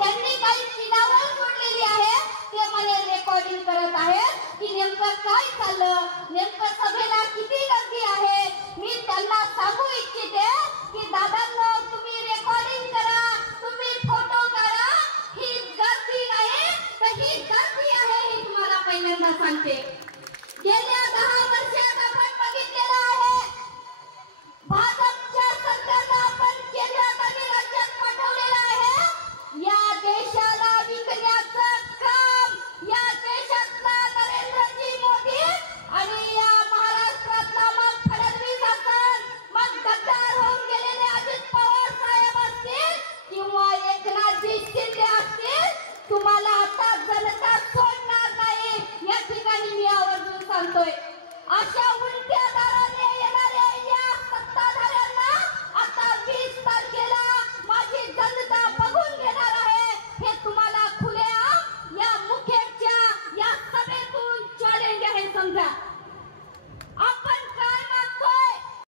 त्यांनी काही चिडावळ सोडलेली आहे ते मला रेकॉर्डिंग करत आहेत की नेमकं काय चाललं, नेमकं सभेला किती गर्दी आहे. मी त्यांना सांगू इच्छिते की दादांनो तुम्ही